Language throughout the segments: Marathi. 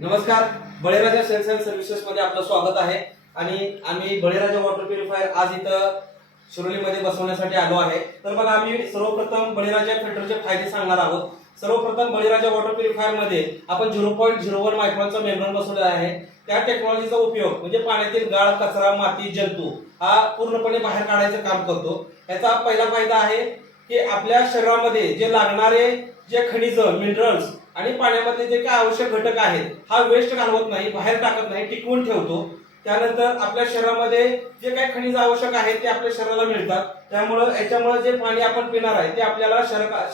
नमस्कार, बळीराजा सेल्स अँड सर्व्हिसेस मध्ये आपलं स्वागत आहे। आणि आम्ही बळीराजा वॉटर प्युरिफायर आज इथं शिरोलीमध्ये बसवण्यासाठी आलो आहे। तर बघा, आम्ही सर्वप्रथम बळीराजा फिल्टरचे फायदे सांगणार आहोत। सर्वप्रथम बळीराजा वॉटर प्युरिफायर मध्ये आपण 0.01 मायक्रॉनचा मेम्ब्रेन बसवलेला आहे। त्या टेक्नॉलॉजीचा उपयोग म्हणजे पाण्यातील गाळ, कचरा, माती, जंतू हा पूर्णपणे बाहेर काढायचं काम करतो। याचा पहिला फायदा आहे की आपल्या शरीरामध्ये जे लागणारे जे खनिज, मिनरल्स आणि पाण्यामधले जे काही आवश्यक घटक आहेत हा वेस्ट घालवत नाही, बाहेर टाकत नाही, टिकवून ठेवतो। त्यानंतर आपल्या शरीरामध्ये जे काही खनिज आवश्यक आहेत ते आपल्या शरीराला मिळतात। त्यामुळे याच्यामुळे जे पाणी आपण पिणार आहे ते आपल्याला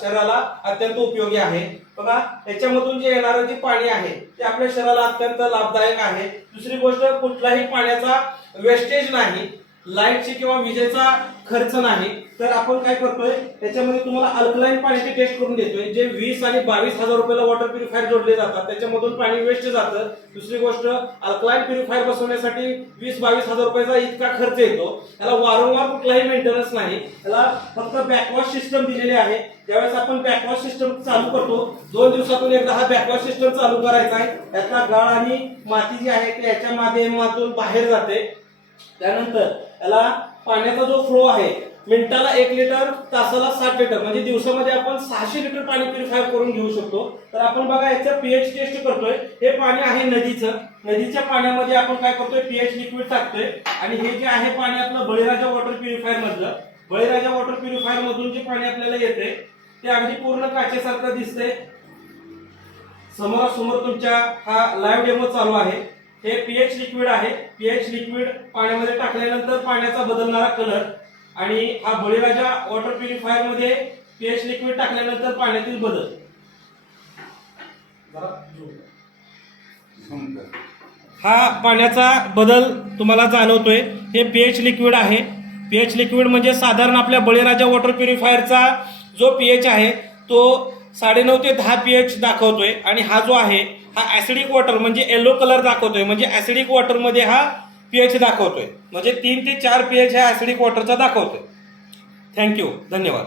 शरीराला अत्यंत उपयोगी आहे। बघा, याच्यामधून जे येणारं जे पाणी आहे ते आपल्या शरीराला अत्यंत लाभदायक आहे। दुसरी गोष्ट, कुठलाही पाण्याचा वेस्टेज नाही, लाईटची किंवा विजेचा खर्च नाही। तर आपण काय करतोय, त्याच्यामध्ये तुम्हाला अल्कलाईन पाण्याची टेस्ट करून देतोय। जे 20 आणि 22,000 रुपयाला वॉटर प्युरिफायर जोडले जातात त्याच्यामधून पाणी वेस्ट जातं। दुसरी गोष्ट, अल्कलाईन प्युरिफायर बसवण्यासाठी 20-22,000 रुपयाचा इतका खर्च येतो। त्याला वारंवार कुठलाही मेंटेनन्स नाही, त्याला फक्त बॅकवॉश सिस्टम दिलेली आहे। ज्यावेळेस आपण बॅकवॉश सिस्टम चालू करतो 2 दिवसातून एकदा हा बॅकवॉश सिस्टम चालू करायचा आहे। त्यातला गाळ आणि माती जी आहे ते याच्या माध्यमातून बाहेर जाते। त्यानंतर याला पाण्याचा जो फ्लो आहे, मिनिटाला 1 लिटर, तासाला 60 लिटर, म्हणजे दिवसामध्ये आपण 600 लिटर पाणी प्युरिफायर करून घेऊ शकतो। तर आपण बघा, याचं पीएच टेस्ट करतोय। हे पाणी आहे नदीच्या पाण्यामध्ये आपण काय करतोय, पीएच लिक्विड टाकतोय। आणि हे जे आहे पाणी आपलं बळीराजा वॉटर प्युरिफायर मधलं, बळीराजा वॉटर प्युरिफायर मधून जे पाणी आपल्याला येते ते अगदी पूर्ण काचेसारखं दिसतंय। समोरासमोर तुमच्या हा लाईव्ह डेमो चालू आहे। हे पीएच लिक्विड आहे। पीएच लिक्विड पाण्यामध्ये टाकल्यानंतर पाण्याचा बदलणारा कलर, आणि हा बळीराजा वॉटर प्युरिफायर मध्ये पीएच लिक्विड टाकल्यानंतर पाण्यातील बदल। हा पाण्याचा बदल तुम्हाला जाणवतोय। हे पीएच लिक्विड आहे। पीएच लिक्विड म्हणजे साधारण आपल्या बळीराजा वॉटर प्युरिफायरचा जो पीएच आहे तो 9.5 ते 10 पीएच दाखवतोय। आणि हा जो आहे हा ऍसिडिक वॉटर म्हणजे येलो कलर दाखवतोय, म्हणजे ऍसिडिक वॉटर मध्ये हा पीएच दाखवतोय, म्हणजे 3 ते 4 पीएच ह्या ऍसिडिक वॉटरचा दाखवतोय। थँक्यू, धन्यवाद।